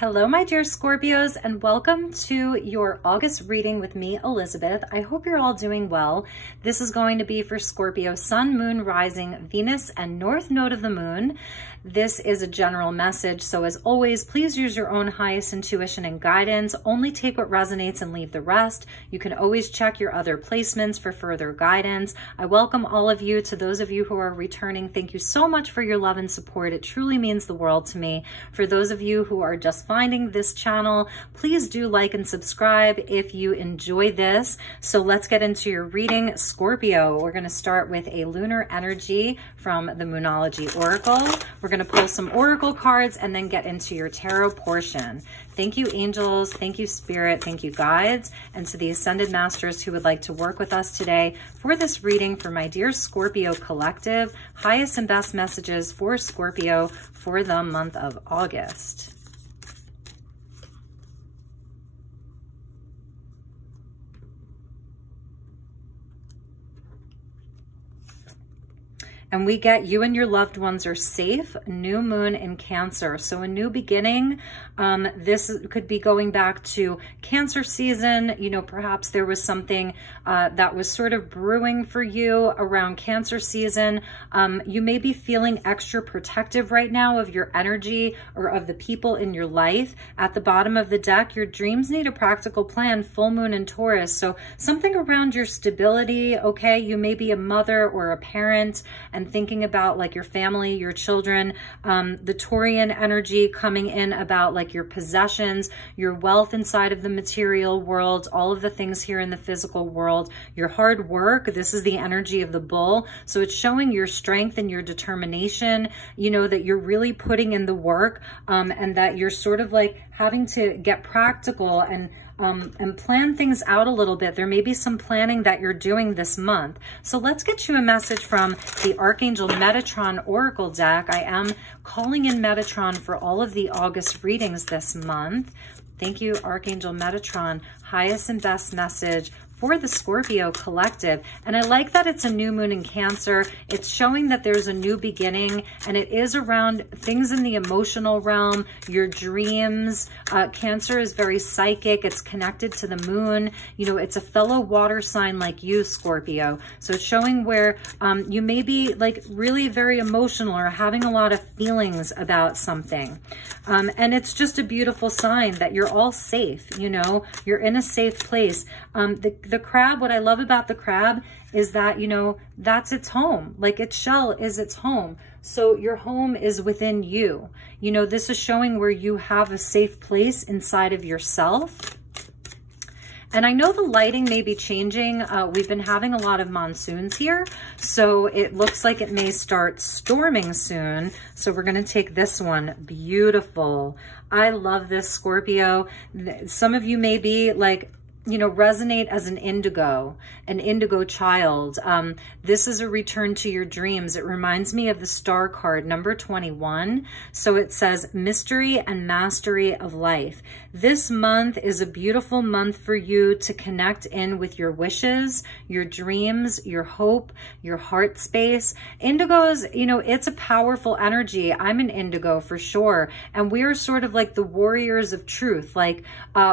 Hello, my dear Scorpios, and welcome to your August reading with me, Elizabeth. I hope you're all doing well. This is going to be for Scorpio, Sun, Moon, Rising, Venus, and North Node of the Moon. This is a general message, so as always, please use your own highest intuition and guidance. Only take what resonates and leave the rest. You can always check your other placements for further guidance. I welcome all of you. To those of you who are returning, thank you so much for your love and support. It truly means the world to me. For those of you who are just finding this channel, please do like and subscribe if you enjoy this. So let's get into your reading, Scorpio. We're going to start with a lunar energy from the Moonology Oracle. We're going to pull some oracle cards and then get into your tarot portion. Thank you, angels. Thank you, spirit. Thank you, guides. And to the ascended masters who would like to work with us today for this reading for my dear Scorpio collective, highest and best messages for Scorpio for the month of August. And we get you and your loved ones are safe. New moon in Cancer. So a new beginning. This could be going back to Cancer season. You know, perhaps there was something that was sort of brewing for you around Cancer season. You may be feeling extra protective right now of your energy or of the people in your life. At the bottom of the deck, your dreams need a practical plan. Full moon in Taurus. So something around your stability. Okay, you may be a mother or a parent and thinking about like your family, your children, the Taurian energy coming in about like your possessions, your wealth inside of the material world, all of the things here in the physical world, your hard work. This is the energy of the bull. So it's showing your strength and your determination, you know, that you're really putting in the work and that you're sort of like having to get practical and plan things out a little bit. There may be some planning that you're doing this month. So let's get you a message from the Archangel Metatron Oracle deck. I am calling in Metatron for all of the August readings this month. Thank you, Archangel Metatron. Highest and best message for the Scorpio collective. And I like that it's a new moon in Cancer. It's showing that there's a new beginning, and it is around things in the emotional realm, your dreams. Cancer is very psychic. It's connected to the moon. You know, it's a fellow water sign like you, Scorpio. So it's showing where you may be like really very emotional or having a lot of feelings about something. And it's just a beautiful sign that you're all safe, you know, you're in a safe place. The crab, what I love about the crab is that, you know, that's its home. Like its shell is its home. So your home is within you. You know, this is showing where you have a safe place inside of yourself. And I know the lighting may be changing. We've been having a lot of monsoons here, so it looks like it may start storming soon. So we're going to take this one. Beautiful. I love this, Scorpio. Some of you may be like, you know, resonate as an indigo child. This is a return to your dreams. It reminds me of the star card, number 21. So it says mystery and mastery of life. This month is a beautiful month for you to connect in with your wishes, your dreams, your hope, your heart space. Indigos, you know, it's a powerful energy. I'm an indigo for sure. And we are sort of like the warriors of truth. Like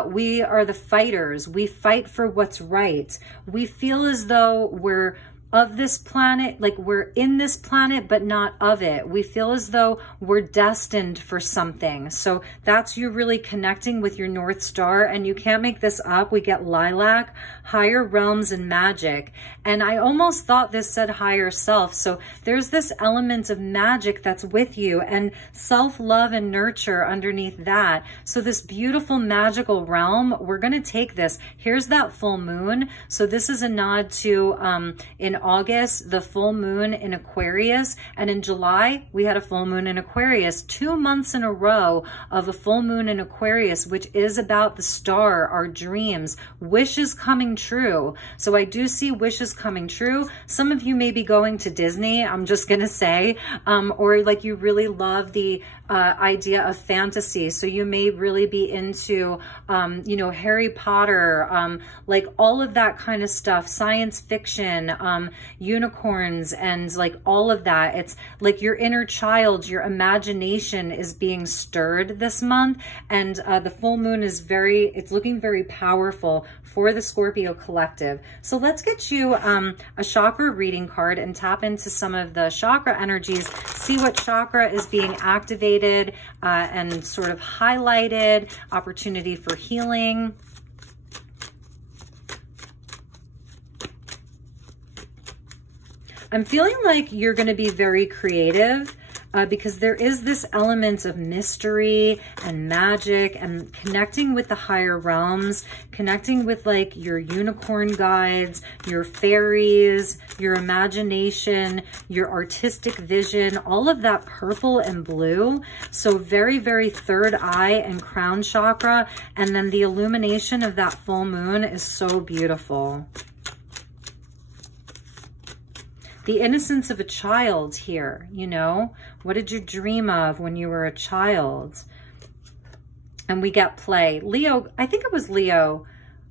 we are the fighters. We fight for what's right. We feel as though we're of this planet, like we're in this planet, but not of it. We feel as though we're destined for something. So that's you really connecting with your North Star, and you can't make this up. We get lilac, higher realms and magic. And I almost thought this said higher self. So there's this element of magic that's with you and self-love and nurture underneath that. So this beautiful magical realm, we're going to take this. Here's that full moon. So this is a nod to, in August, the full moon in Aquarius, and in July, we had a full moon in Aquarius, 2 months in a row of a full moon in Aquarius, which is about the star, our dreams, wishes coming true. So I do see wishes coming true. Some of you may be going to Disney, I'm just going to say, or like you really love the idea of fantasy. So you may really be into, you know, Harry Potter, like all of that kind of stuff, science fiction, unicorns and like all of that. It's like your inner child, your imagination is being stirred this month. And the full moon is it's looking very powerful for the Scorpio collective. So let's get you a chakra reading card and tap into some of the chakra energies, see what chakra is being activated and sort of highlighted, opportunity for healing. I'm feeling like you're going to be very creative because there is this element of mystery and magic and connecting with the higher realms, connecting with like your unicorn guides, your fairies, your imagination, your artistic vision, all of that purple and blue. So very, very third eye and crown chakra. And then the illumination of that full moon is so beautiful. The innocence of a child here, you know, what did you dream of when you were a child? And we get play. Leo, I think it was Leo.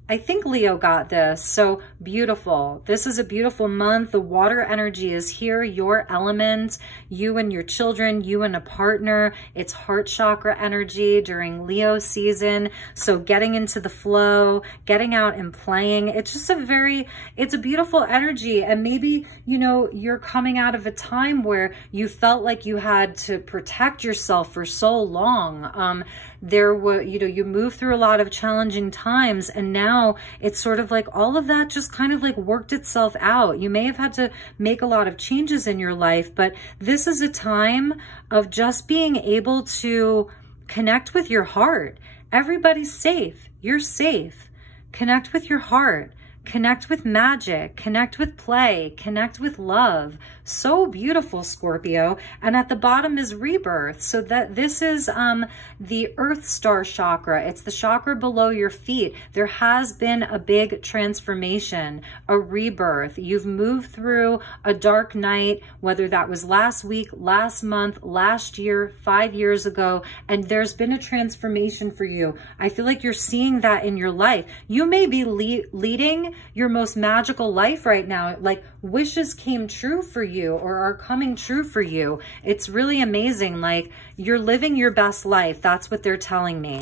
I think Leo got this. So beautiful. This is a beautiful month. The water energy is here, your element, you and your children, you and a partner. It's heart chakra energy during Leo season. So getting into the flow, getting out and playing. It's just it's a beautiful energy. And maybe, you know, you're coming out of a time where you felt like you had to protect yourself for so long. There were, you know, you moved through a lot of challenging times, and now it's sort of like all of that just kind of like worked itself out. You may have had to make a lot of changes in your life, but this is a time of just being able to connect with your heart. Everybody's safe. You're safe. Connect with your heart. Connect with magic, connect with play, connect with love. So beautiful, Scorpio. And at the bottom is rebirth. So that this is the Earth Star chakra. It's the chakra below your feet. There has been a big transformation, a rebirth. You've moved through a dark night, whether that was last week, last month, last year, 5 years ago, and there's been a transformation for you. I feel like you're seeing that in your life. You may be leading your most magical life right now, like wishes came true for you or are coming true for you. It's really amazing. Like you're living your best life. That's what they're telling me.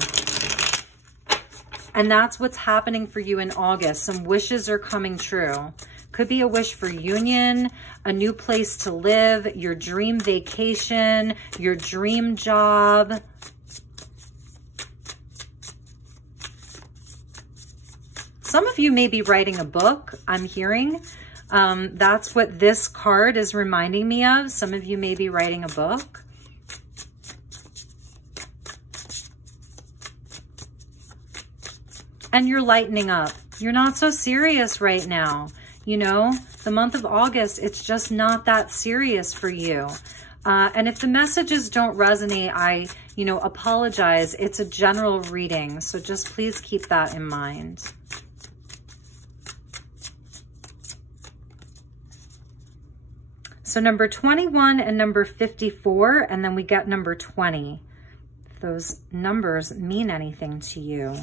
And that's what's happening for you in August. Some wishes are coming true. Could be a wish for union, a new place to live, your dream vacation, your dream job. Some of you may be writing a book, I'm hearing. That's what this card is reminding me of. Some of you may be writing a book. And you're lightening up. You're not so serious right now. You know, the month of August, it's just not that serious for you. And if the messages don't resonate, I, you know, apologize. It's a general reading. So just please keep that in mind. So number 21 and number 54, and then we get number 20. If those numbers mean anything to you.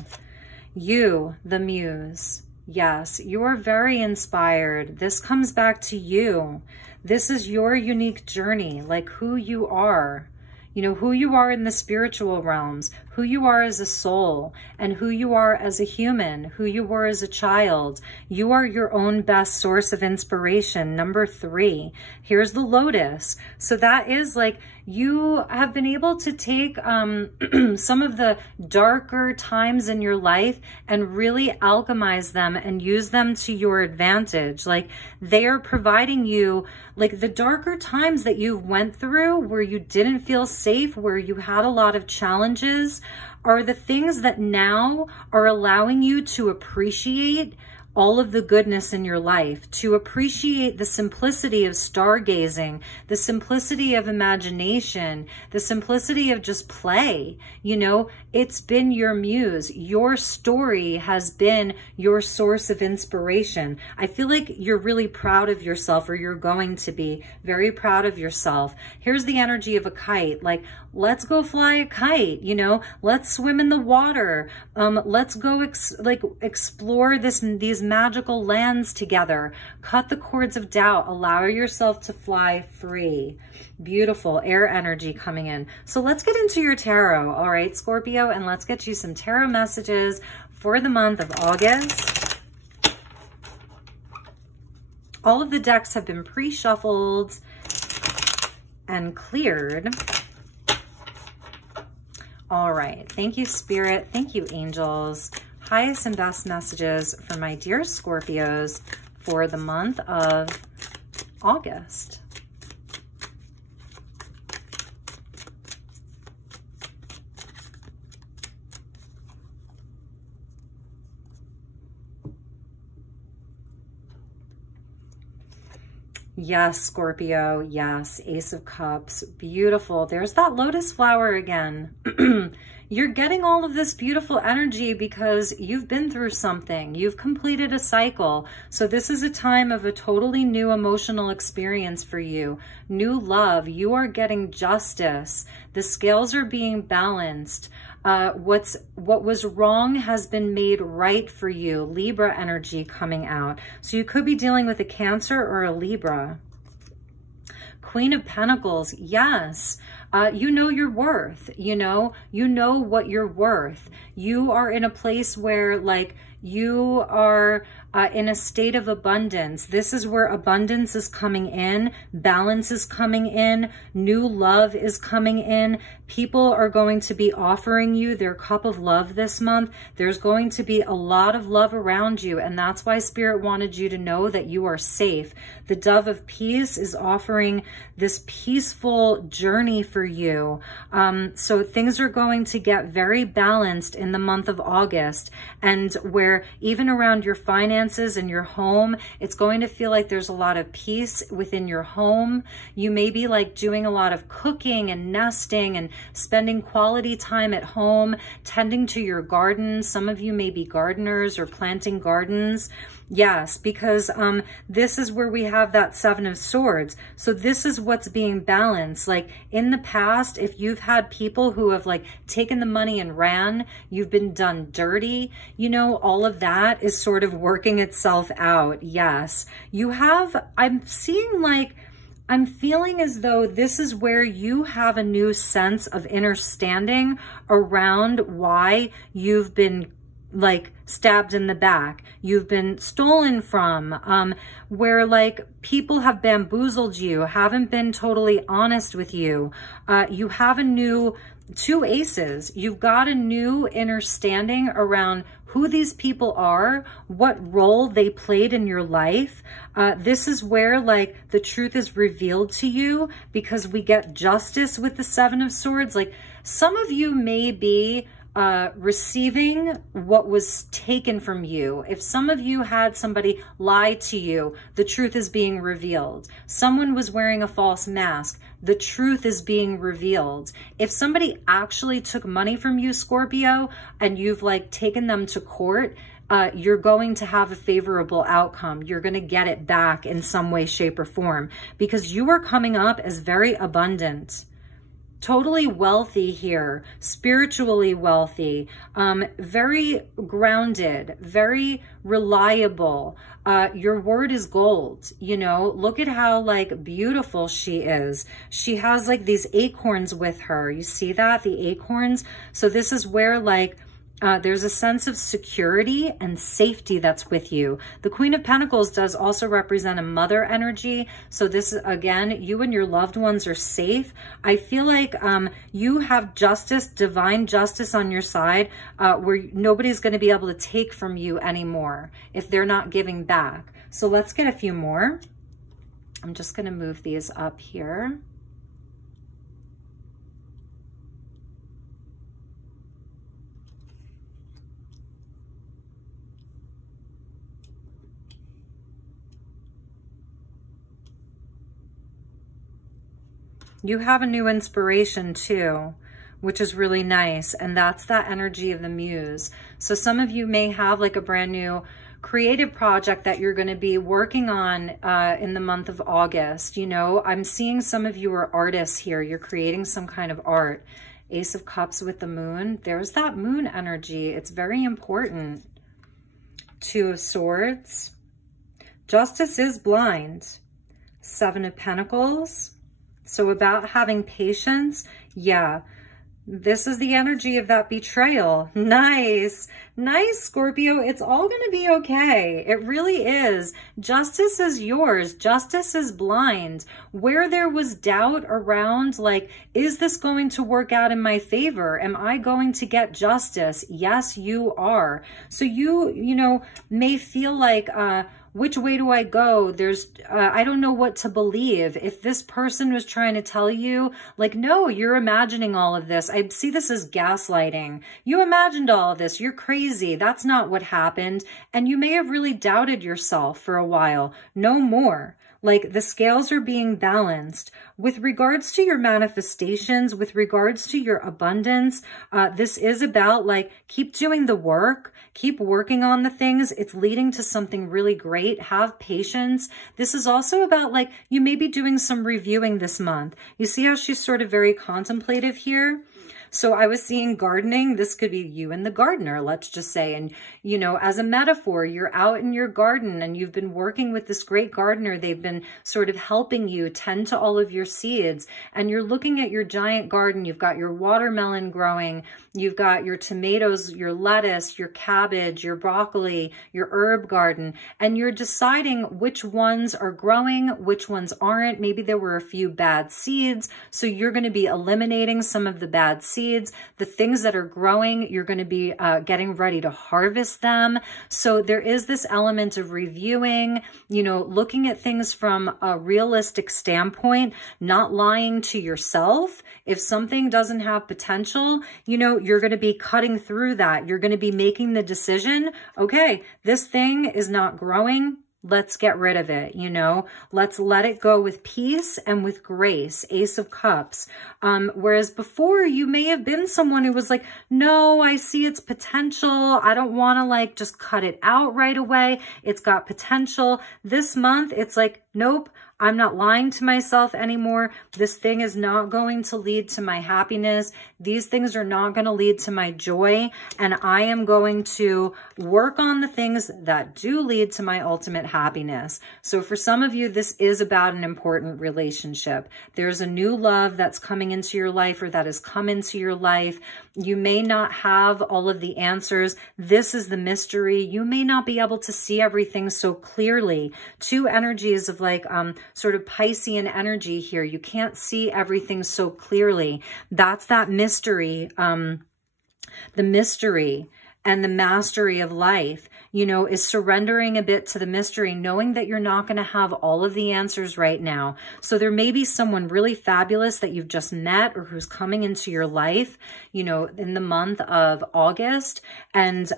You, the muse. Yes, you're very inspired. This comes back to you. This is your unique journey, like who you are. You know, who you are in the spiritual realms, who you are as a soul, and who you are as a human, who you were as a child. You are your own best source of inspiration. Number 3, here's the Lotus. So that is like you have been able to take some of the darker times in your life and really alchemize them and use them to your advantage. Like they are providing you, like the darker times that you went through where you didn't feel safe, where you had a lot of challenges, are the things that now are allowing you to appreciate all of the goodness in your life, to appreciate the simplicity of stargazing, the simplicity of imagination, the simplicity of just play. You know, it's been your muse. Your story has been your source of inspiration. I feel like you're really proud of yourself, or you're going to be very proud of yourself. Here's the energy of a kite. Like, let's go fly a kite, you know, let's swim in the water. Let's go explore these magical lands together. Cut the cords of doubt. Allow yourself to fly free. Beautiful air energy coming in. So let's get into your tarot, all right, Scorpio, and let's get you some tarot messages for the month of August. All of the decks have been pre-shuffled and cleared. All right. Thank you, Spirit. Thank you, angels. Highest and best messages for my dear Scorpios for the month of August. Yes, Scorpio. Yes. Ace of Cups. Beautiful. There's that lotus flower again. You're getting all of this beautiful energy because you've been through something. You've completed a cycle. So this is a time of a totally new emotional experience for you. New love. You are getting justice. The scales are being balanced. What was wrong has been made right for you. Libra energy coming out. So you could be dealing with a Cancer or a Libra. Queen of Pentacles. Yes. You know your worth. You know what you're worth. You are in a place where, like, you are in a state of abundance. This is where abundance is coming in. Balance is coming in. New love is coming in. People are going to be offering you their cup of love this month. There's going to be a lot of love around you. And that's why Spirit wanted you to know that you are safe. The Dove of Peace is offering this peaceful journey for you. So things are going to get very balanced in the month of August, and where even around your finances and your home, it's going to feel like there's a lot of peace within your home. You may be like doing a lot of cooking and nesting and spending quality time at home, tending to your garden. Some of you may be gardeners or planting gardens. Yes, because this is where we have that Seven of Swords. So this is what's being balanced. Like in the past, if you've had people who have like taken the money and ran, you've been done dirty, you know, all of that is sort of working itself out. Yes, you have, I'm feeling as though this is where you have a new sense of understanding around why you've been like stabbed in the back, you've been stolen from, where like people have bamboozled you, haven't been totally honest with you. You have a new, two aces, you've got a new understanding around who these people are, what role they played in your life. This is where like the truth is revealed to you, because we get justice with the Seven of Swords. Like some of you may be receiving what was taken from you. If some of you had somebody lie to you, the truth is being revealed. Someone was wearing a false mask, the truth is being revealed. If somebody actually took money from you, Scorpio, and you've like taken them to court, you're going to have a favorable outcome. You're going to get it back in some way, shape, or form, because you are coming up as very abundant. Totally wealthy here, spiritually wealthy, very grounded, very reliable. Your word is gold, you know, look at how like beautiful she is. She has like these acorns with her. You see that? The acorns. So this is where like, there's a sense of security and safety that's with you. The Queen of Pentacles does also represent a mother energy. So this is, again, you and your loved ones are safe. I feel like you have justice, divine justice on your side, where nobody's going to be able to take from you anymore if they're not giving back. So let's get a few more. I'm just going to move these up here. You have a new inspiration too, which is really nice. And that's that energy of the muse. So some of you may have like a brand new creative project that you're going to be working on in the month of August. You know, I'm seeing some of you are artists here. You're creating some kind of art. Ace of Cups with the moon. There's that moon energy. It's very important. Two of Swords. Justice is blind. Seven of Pentacles. So about having patience, yeah. This is the energy of that betrayal. Nice. Nice, Scorpio. It's all going to be okay. It really is. Justice is yours. Justice is blind. Where there was doubt around, like, is this going to work out in my favor? Am I going to get justice? Yes, you are. So you know, may feel like, which way do I go? There's, I don't know what to believe. If this person was trying to tell you, like, no, you're imagining all of this. I see this as gaslighting. You imagined all of this. You're crazy. That's not what happened. And you may have really doubted yourself for a while. No more. Like, the scales are being balanced. With regards to your manifestations, with regards to your abundance, this is about, like, keep doing the work, keep working on the things. It's leading to something really great. Have patience. This is also about, like, you may be doing some reviewing this month. You see how she's sort of very contemplative here? So I was seeing gardening. This could be you and the gardener, let's just say. And, you know, as a metaphor, you're out in your garden and you've been working with this great gardener. They've been sort of helping you tend to all of your seeds. And you're looking at your giant garden. You've got your watermelon growing. You've got your tomatoes, your lettuce, your cabbage, your broccoli, your herb garden. And you're deciding which ones are growing, which ones aren't. Maybe there were a few bad seeds. So you're going to be eliminating some of the bad seeds. The things that are growing, you're going to be getting ready to harvest them. So there is this element of reviewing, you know, looking at things from a realistic standpoint, not lying to yourself. If something doesn't have potential, you know, you're going to be cutting through that. You're going to be making the decision, okay, this thing is not growing. Let's get rid of it, you know, let's let it go with peace and with grace. Ace of Cups. Whereas before you may have been someone who was like, no, I see its potential. I don't want to like just cut it out right away. It's got potential. This month, it's like, nope, I'm not lying to myself anymore. This thing is not going to lead to my happiness. These things are not going to lead to my joy. And I am going to work on the things that do lead to my ultimate happiness. So for some of you, this is about an important relationship. There's a new love that's coming into your life or that has come into your life. You may not have all of the answers. This is the mystery. You may not be able to see everything so clearly. Two energies of like, sort of Piscean energy here. You can't see everything so clearly. That's that mystery, the mystery and the mastery of life, you know, is surrendering a bit to the mystery, knowing that you're not going to have all of the answers right now. So there may be someone really fabulous that you've just met or who's coming into your life, you know, in the month of August. And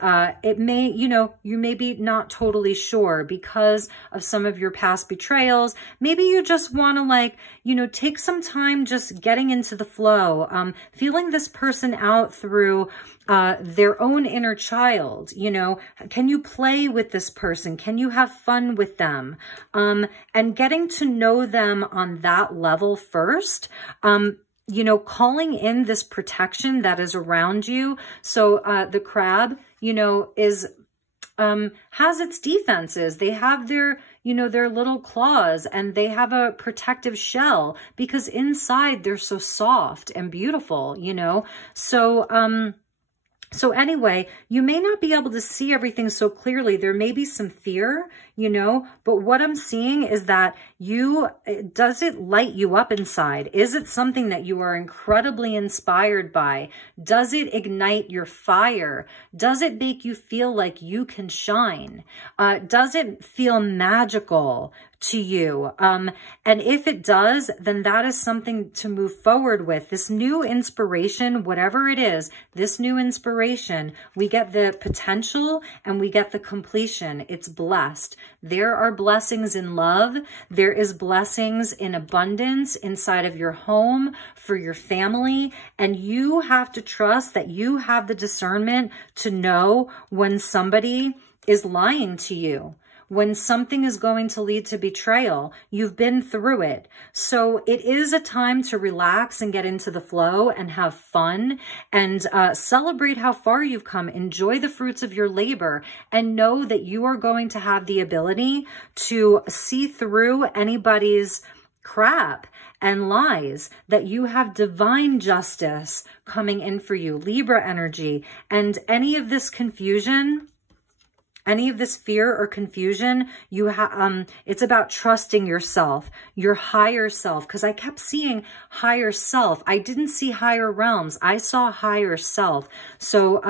it may, you know, you may be not totally sure because of some of your past betrayals. Maybe you just want to like, you know, take some time just getting into the flow, feeling this person out through their own inner child. You know, can you play with this person? Can you have fun with them? And getting to know them on that level first, you know, calling in this protection that is around you. So the crab, you know, is has its defenses. They have their, you know, their little claws and they have a protective shell because inside they're so soft and beautiful, you know. So anyway, you may not be able to see everything so clearly. There may be some fear, you know, but what I'm seeing is that does it light you up inside? Is it something that you are incredibly inspired by? Does it ignite your fire? Does it make you feel like you can shine? Does it feel magical to you? And if it does, then that is something to move forward with. This new inspiration, whatever it is, this new inspiration, we get the potential and we get the completion. It's blessed. There are blessings in love. There is blessings in abundance inside of your home for your family. And you have to trust that you have the discernment to know when somebody is lying to you, when something is going to lead to betrayal. You've been through it. So it is a time to relax and get into the flow and have fun and celebrate how far you've come. Enjoy the fruits of your labor and know that you are going to have the ability to see through anybody's crap and lies, that you have divine justice coming in for you, Libra energy. And any of this confusion, any of this fear or confusion, it's about trusting yourself, your higher self, because I kept seeing higher self. I didn't see higher realms. I saw higher self. So,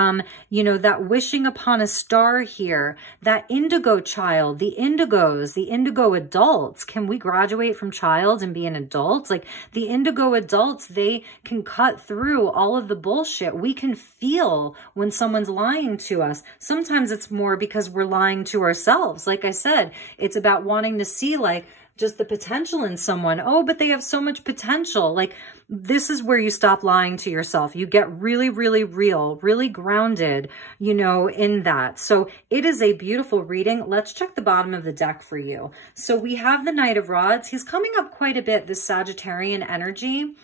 you know, that wishing upon a star here, that indigo child, the indigos, the indigo adults, can we graduate from child and be an adult? Like the indigo adults, they can cut through all of the bullshit. We can feel when someone's lying to us. Sometimes it's more because we're lying to ourselves. Like I said, it's about wanting to see like just the potential in someone. Oh, but they have so much potential. Like this is where you stop lying to yourself. You get really, really real, really grounded, you know, in that. So it is a beautiful reading. Let's check the bottom of the deck for you. So we have the Knight of Rods. He's coming up quite a bit, this Sagittarian energy,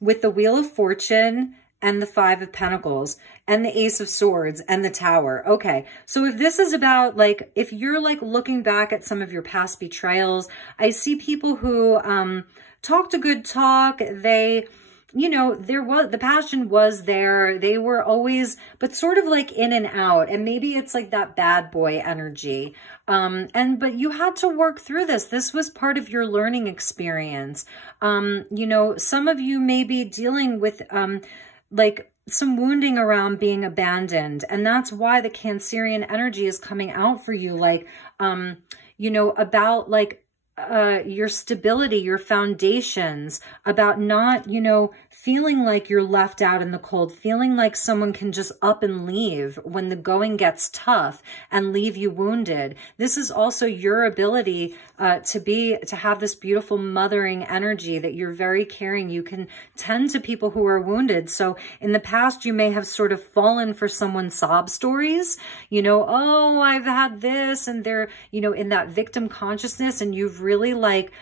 with the Wheel of Fortune and the Five of Pentacles and the Ace of Swords and the Tower. Okay, so if this is about like, if you're like looking back at some of your past betrayals, I see people who talked a good talk. They, you know, the passion was there. They were always, but sort of like in and out. And maybe it's like that bad boy energy. But you had to work through this. This was part of your learning experience. You know, some of you may be dealing with, like some wounding around being abandoned. And that's why the Cancerian energy is coming out for you. Like, you know, about like, your stability, your foundations, about not, you know, feeling like you're left out in the cold, feeling like someone can just up and leave when the going gets tough and leave you wounded. This is also your ability to have this beautiful mothering energy, that you're very caring. You can tend to people who are wounded. So in the past, you may have sort of fallen for someone's sob stories, you know, oh, I've had this, and they're, you know, in that victim consciousness, and you've really like,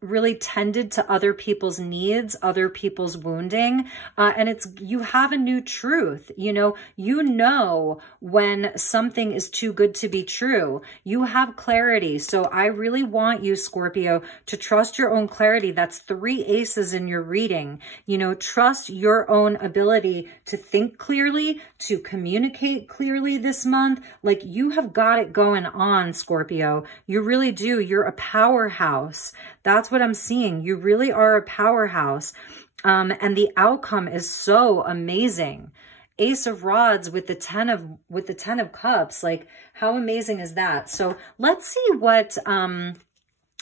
really tended to other people's needs, other people's wounding. And you have a new truth, you know when something is too good to be true. You have clarity. So I really want you, Scorpio, to trust your own clarity. That's 3 aces in your reading. You know, trust your own ability to think clearly, to communicate clearly this month. Like you have got it going on, Scorpio. You really do. You're a powerhouse. That's what I'm seeing. You really are a powerhouse. And the outcome is so amazing. Ace of Rods with the 10 of Cups. Like, how amazing is that? So let's see what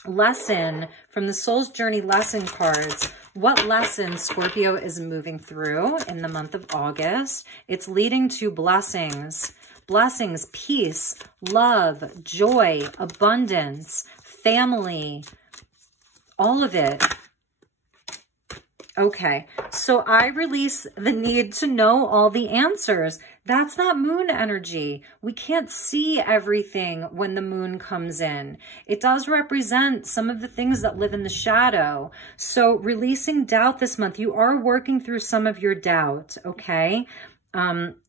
lesson from the Soul's Journey lesson cards, what lesson Scorpio is moving through in the month of August. It's leading to blessings. Blessings, peace, love, joy, abundance, family, all of it. Okay, so I release the need to know all the answers. That's not moon energy. We can't see everything when the moon comes in. It does represent some of the things that live in the shadow. So releasing doubt this month, you are working through some of your doubt, okay?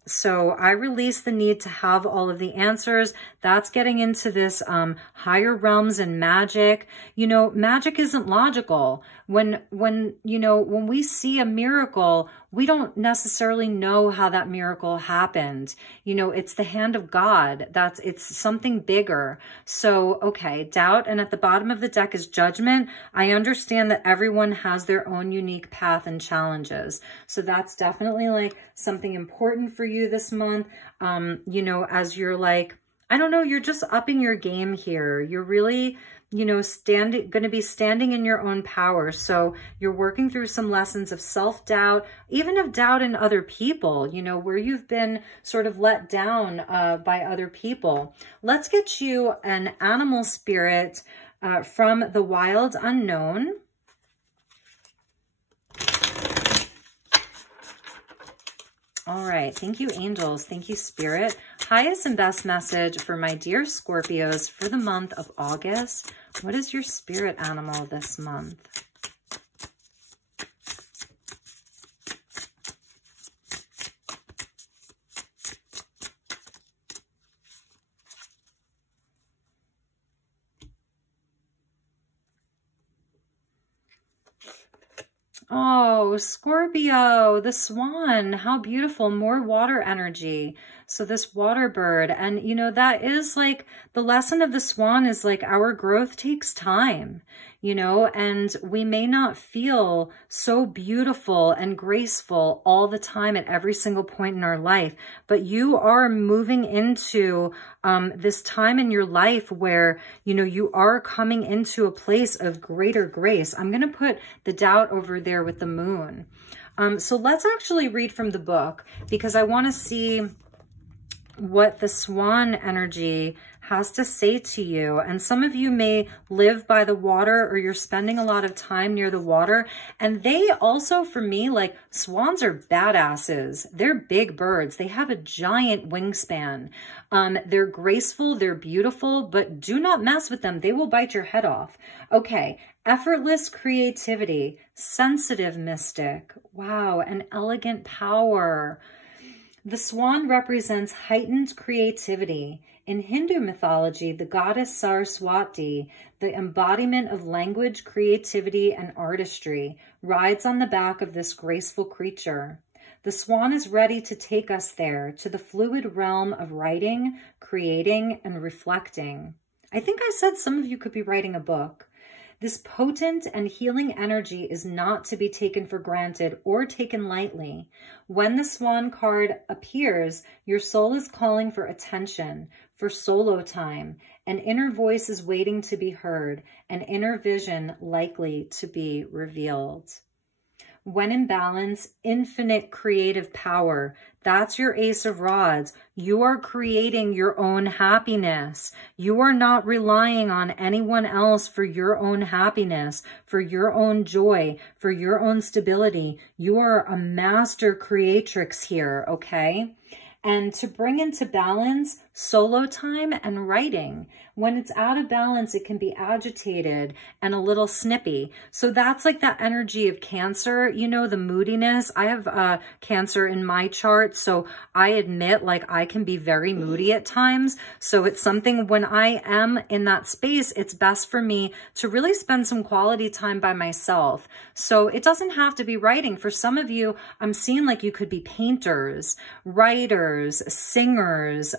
So I release the need to have all of the answers. That's getting into this higher realms and magic. You know, magic isn't logical. When we see a miracle, we don't necessarily know how that miracle happened. You know, it's the hand of God. It's something bigger. So, okay, doubt. And at the bottom of the deck is judgment. I understand that everyone has their own unique path and challenges. So that's definitely like something important for you this month. You know, as you're like, I don't know, you're just upping your game here. You're really, you know, going to be standing in your own power. So you're working through some lessons of self-doubt, even of doubt in other people, you know, where you've been sort of let down by other people. Let's get you an animal spirit from the wild unknown. All right. Thank you, angels. Thank you, spirit. highest and best message for my dear Scorpios for the month of August. What is your spirit animal this month? Oh, Scorpio, the swan, how beautiful, more water energy. So this water bird, and you know, that is like the lesson of the swan is like our growth takes time, you know, and we may not feel so beautiful and graceful all the time at every single point in our life, but you are moving into this time in your life where, you know, you are coming into a place of greater grace. I'm going to put the doubt over there with the moon. So let's actually read from the book because I want to see what the swan energy has to say to you. And some of you may live by the water or you're spending a lot of time near the water. And they also, for me, like swans are badasses. They're big birds. They have a giant wingspan. They're graceful. They're beautiful, but do not mess with them. They will bite your head off. Okay. Effortless creativity, sensitive mystic. Wow. An elegant power. The swan represents heightened creativity. In Hindu mythology, the goddess Saraswati, the embodiment of language, creativity, and artistry, rides on the back of this graceful creature. The swan is ready to take us there, to the fluid realm of writing, creating, and reflecting. I think I said some of you could be writing a book. This potent and healing energy is not to be taken for granted or taken lightly. When the swan card appears, your soul is calling for attention, for solo time. An inner voice is waiting to be heard, an inner vision likely to be revealed. When in balance, infinite creative power. That's your Ace of Rods. You are creating your own happiness. You are not relying on anyone else for your own happiness, for your own joy, for your own stability. You are a master creatrix here, okay? And to bring into balance solo time and writing. When it's out of balance, it can be agitated and a little snippy. So that's like that energy of Cancer, you know, the moodiness. I have Cancer in my chart, so I admit like I can be very moody at times. So it's something when I am in that space, it's best for me to really spend some quality time by myself. So it doesn't have to be writing. For some of you, I'm seeing like you could be painters, writers, singers,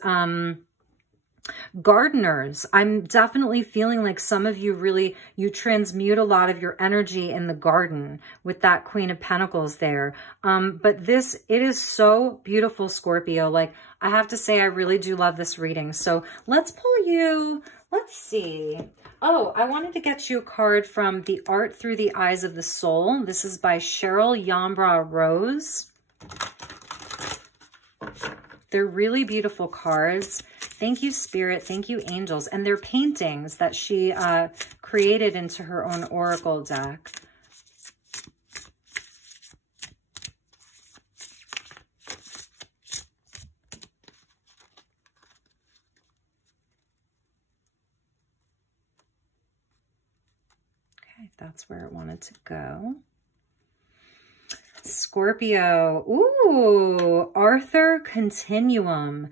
gardeners. I'm definitely feeling like some of you really, you transmute a lot of your energy in the garden with that Queen of Pentacles there. But this, it is so beautiful, Scorpio. Like, I have to say, I really do love this reading. So let's pull you, let's see. Oh, I wanted to get you a card from The Art Through the Eyes of the Soul. This is by Cheryl Yambra Rose. They're really beautiful cards. Thank you, Spirit. Thank you, angels. And they're paintings that she created into her own oracle deck. Okay, that's where it wanted to go. Scorpio. Ooh, Arthur Continuum.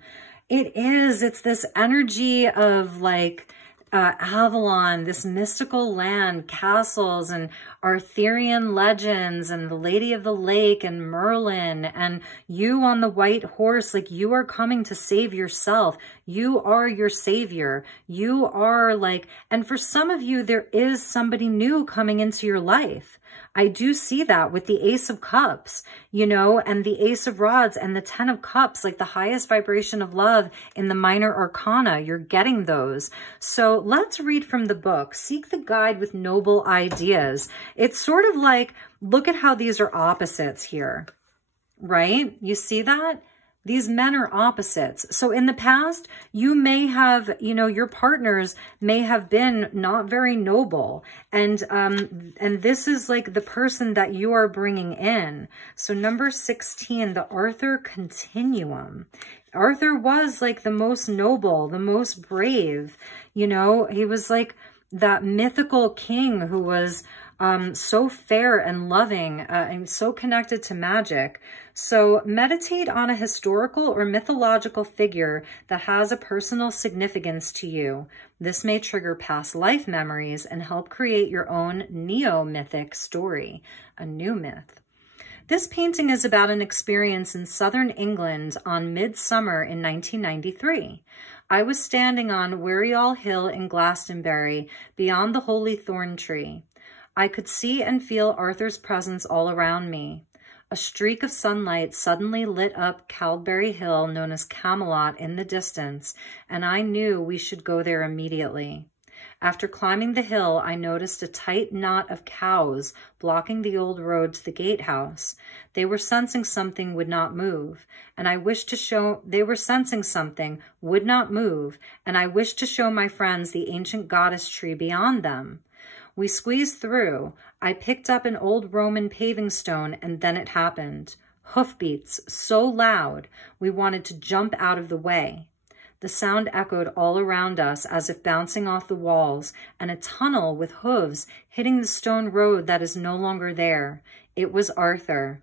It is. It's this energy of like Avalon, this mystical land, castles and Arthurian legends and the Lady of the Lake and Merlin and you on the white horse. Like you are coming to save yourself. You are your savior. You are like, and for some of you, there is somebody new coming into your life. I do see that with the Ace of Cups, you know, and the Ace of Rods and the 10 of Cups, like the highest vibration of love in the minor arcana. You're getting those. So let's read from the book. Seek the guide with noble ideas. It's sort of like, look at how these are opposites here, right? You see that? these men are opposites. So in the past, you may have, you know, your partners may have been not very noble. And this is like the person that you are bringing in. So number 16, the Arthur Continuum. Arthur was like the most noble, the most brave, you know, he was like that mythical king who was so fair and loving and so connected to magic. So meditate on a historical or mythological figure that has a personal significance to you. This may trigger past life memories and help create your own neo-mythic story, a new myth. This painting is about an experience in southern England on midsummer in 1993. I was standing on Wariall Hill in Glastonbury, beyond the holy thorn tree. I could see and feel Arthur's presence all around me. A streak of sunlight suddenly lit up Caldbury Hill, known as Camelot, in the distance, and I knew we should go there immediately. After climbing the hill, I noticed a tight knot of cows blocking the old road to the gatehouse. They were sensing something would not move, and I wished to show my friends the ancient goddess tree beyond them. We squeezed through. I picked up an old Roman paving stone, and then it happened. Hoofbeats so loud, we wanted to jump out of the way. The sound echoed all around us as if bouncing off the walls, and a tunnel with hooves hitting the stone road that is no longer there. It was Arthur.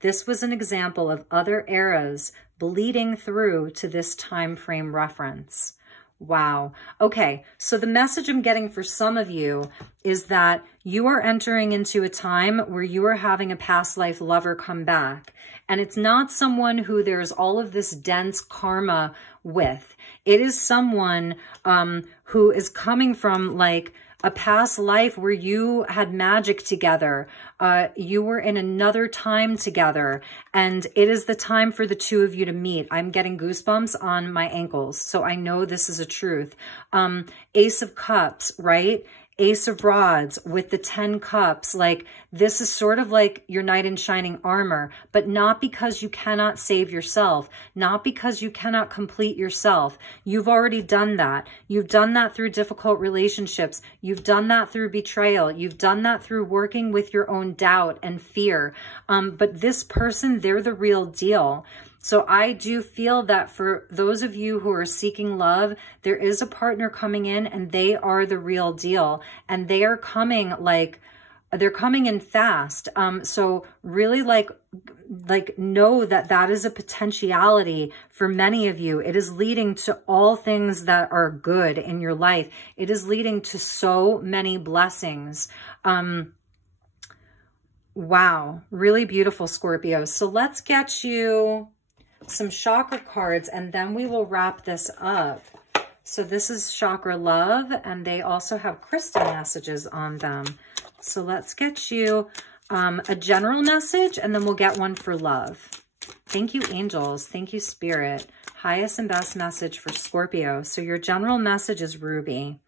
This was an example of other eras bleeding through to this time frame reference. Wow. Okay, so the message I'm getting for some of you is that you are entering into a time where you are having a past life lover come back. And it's not someone who there's all of this dense karma with. It is someone who is coming from like a past life where you had magic together. You were in another time together, and it is the time for the two of you to meet. I'm getting goosebumps on my ankles, so I know this is a truth. Ace of Cups, right? Ace of Rods with the 10 cups. Like, this is sort of like your knight in shining armor, but not because you cannot save yourself, not because you cannot complete yourself. You've already done that. You've done that through difficult relationships. You've done that through betrayal. You've done that through working with your own doubt and fear. But this person, they're the real deal. So I do feel that for those of you who are seeking love, there is a partner coming in, and they are the real deal. And they are coming like, they're coming in fast. So really like know that that is a potentiality for many of you. It is leading to all things that are good in your life. It is leading to so many blessings. Wow. Really beautiful, Scorpio. So let's get you some chakra cards, and then we will wrap this up. So this is chakra love, and they also have crystal messages on them. So let's get you a general message, and then we'll get one for love. Thank you, angels. Thank you, spirit. Highest and best message for Scorpio. So your general message is ruby.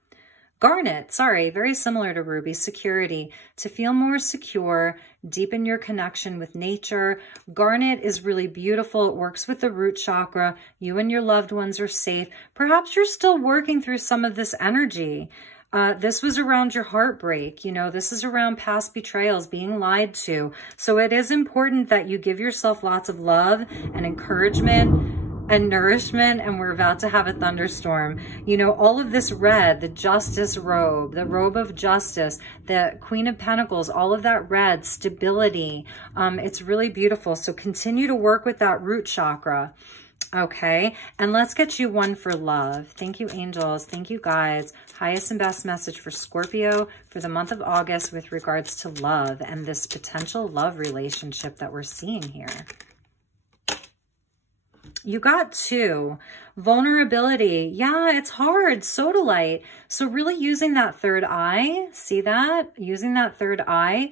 Garnet, sorry, very similar to ruby, security. To feel more secure, deepen your connection with nature. Garnet is really beautiful. It works with the root chakra. You and your loved ones are safe. Perhaps you're still working through some of this energy. This was around your heartbreak. You know, this is around past betrayals, being lied to. So it is important that you give yourself lots of love and encouragement and nourishment, and we're about to have a thunderstorm. You know, all of this red, the justice robe, the robe of justice, the Queen of Pentacles, all of that red, stability. It's really beautiful. So continue to work with that root chakra. Okay, and let's get you one for love. Thank you, angels. Thank you, guides. Highest and best message for Scorpio for the month of August with regards to love and this potential love relationship that we're seeing here. You got 2. Vulnerability. Yeah, it's hard. Sodalite. So really using that third eye. See that? Using that third eye.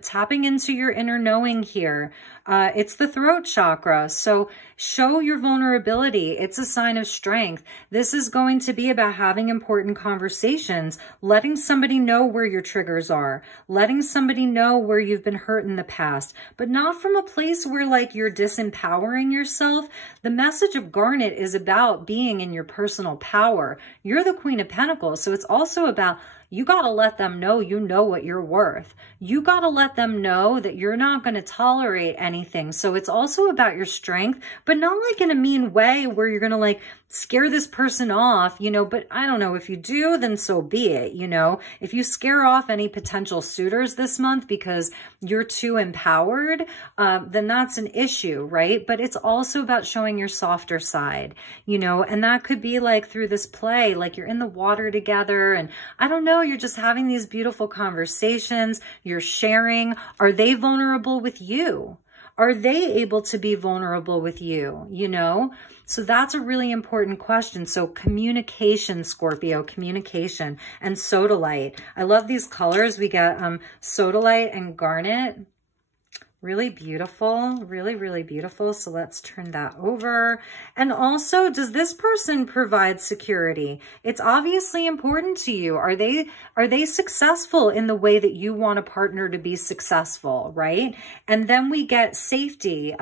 Tapping into your inner knowing here. It's the throat chakra. So show your vulnerability. It's a sign of strength. This is going to be about having important conversations, letting somebody know where your triggers are, letting somebody know where you've been hurt in the past, but not from a place where like you're disempowering yourself. The message of Garnet is about being in your personal power. You're the Queen of Pentacles, so it's also about you got to let them know you know what you're worth. You got to let them know that you're not going to tolerate anything. So it's also about your strength, but not like in a mean way where you're going to like scare this person off, you know, but I don't know, if you do, then so be it, you know. If you scare off any potential suitors this month because you're too empowered, then that's an issue, right? But it's also about showing your softer side, you know, and that could be like through this play, like you're in the water together and I don't know, you're just having these beautiful conversations, you're sharing. Are they vulnerable with you? Are they able to be vulnerable with you, you know? So that's a really important question. So communication, Scorpio, communication, and sodalite. I love these colors. We got sodalite and garnet. Really beautiful, really, really beautiful. So let's turn that over. And also, does this person provide security? It's obviously important to you. Are they successful in the way that you want a partner to be successful, right? And then we get safety.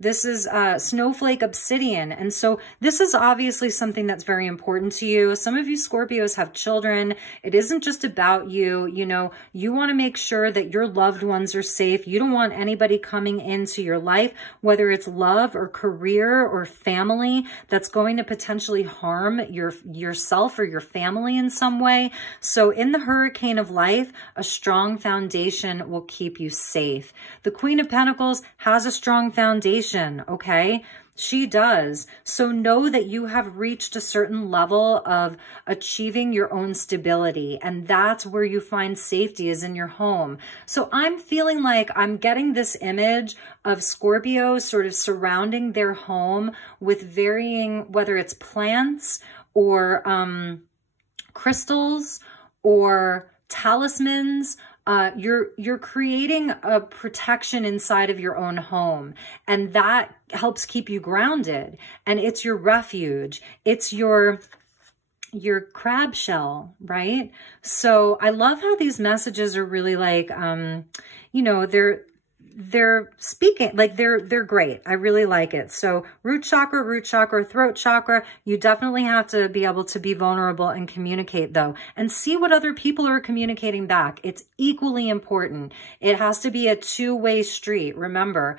This is snowflake obsidian. And so this is obviously something that's very important to you. Some of you Scorpios have children. It isn't just about you. You know, you want to make sure that your loved ones are safe. You don't want anybody coming into your life, whether it's love or career or family, that's going to potentially harm yourself or your family in some way. So in the hurricane of life, a strong foundation will keep you safe. The Queen of Pentacles has a strong foundation, okay? She does. So know that you have reached a certain level of achieving your own stability. And that's where you find safety, is in your home. So I'm feeling like I'm getting this image of Scorpio sort of surrounding their home with varying, whether it's plants or crystals or talismans. You're creating a protection inside of your own home, and that helps keep you grounded. And it's your refuge. It's your crab shell, right? So I love how these messages are really like, you know, they're speaking, like they're great. I really like it. So root chakra, throat chakra, you definitely have to be able to be vulnerable and communicate though, and see what other people are communicating back. It's equally important. It has to be a two-way street, remember.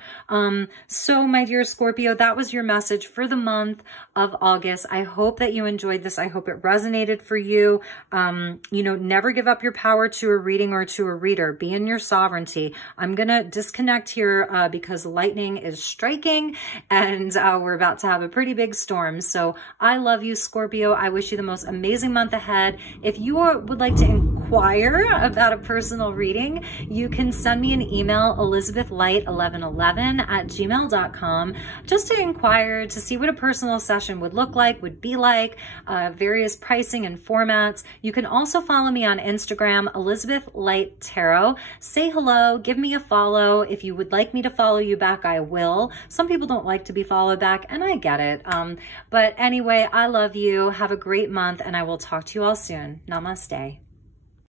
So my dear Scorpio, that was your message for the month of August. I hope that you enjoyed this. I hope it resonated for you. You know, never give up your power to a reading or to a reader. Be in your sovereignty. I'm going to disconnect here because lightning is striking and we're about to have a pretty big storm. So I love you, Scorpio. I wish you the most amazing month ahead. If you would like to inquire about a personal reading, you can send me an email, elizabethlight1111@gmail.com, just to inquire, to see what a personal session would look like, would be like, various pricing and formats. You can also follow me on Instagram, elizabethlighttarot. Say hello, give me a follow. If you would like me to follow you back, I will. Some people don't like to be followed back, and I get it. But anyway, I love you. Have a great month, and I will talk to you all soon. Namaste.